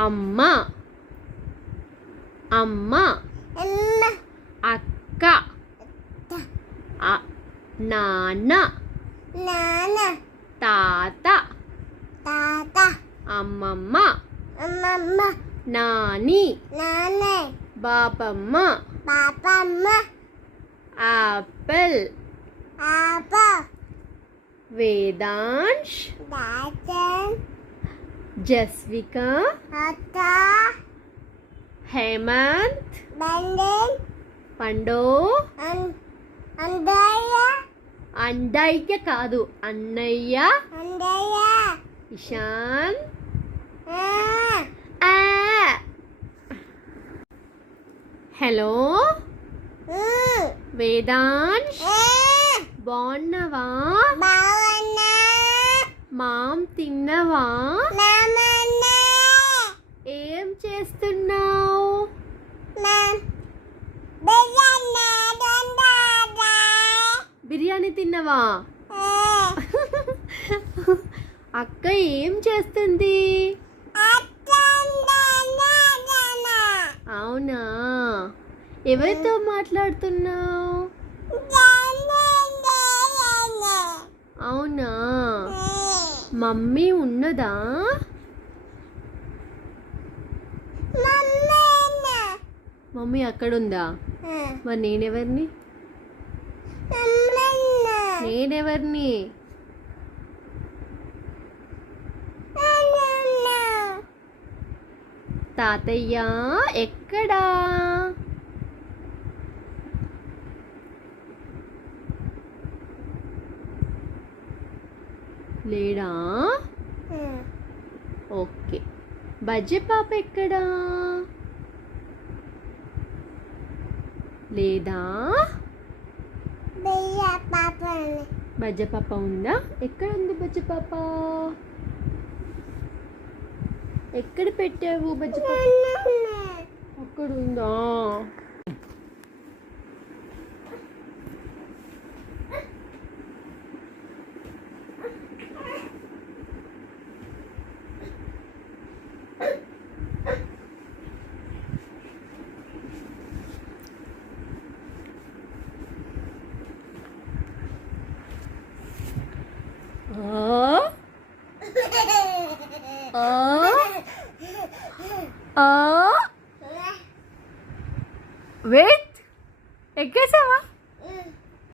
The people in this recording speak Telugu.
అమ్మ అమ్మ అక్క నాన్న తాత అమ్మమ్మ నాని బాపమ్మ ఆపిల్ వేదాంశ్ జస్విక హేమంత్ పండు అండయ్య కాదు అన్నయ్య ఇషాన్ హలో వేదాంశ్ బాగున్నావా మామ్ తిన్నవా ఏం చేస్తున్నావు బిర్యానీ తిన్నవా అక్క ఏం చేస్తుంది అవునా ఎవరితో మాట్లాడుతున్నావు అవునా మమ్మీ ఉన్నదా మమ్మీ అక్కడుందా మరి నేనెవరిని తాతయ్య ఎక్కడా లేడా ఓకే బజ్జీ పాప ఎక్కడా లేదా బజ్జ పాప ఉందా ఎక్కడ ఉంది బజ్జ పాప ఎక్కడ పెట్టావు బజ్జ పాప అక్కడ ఉందా వెయిట్ ఎక్కేసావా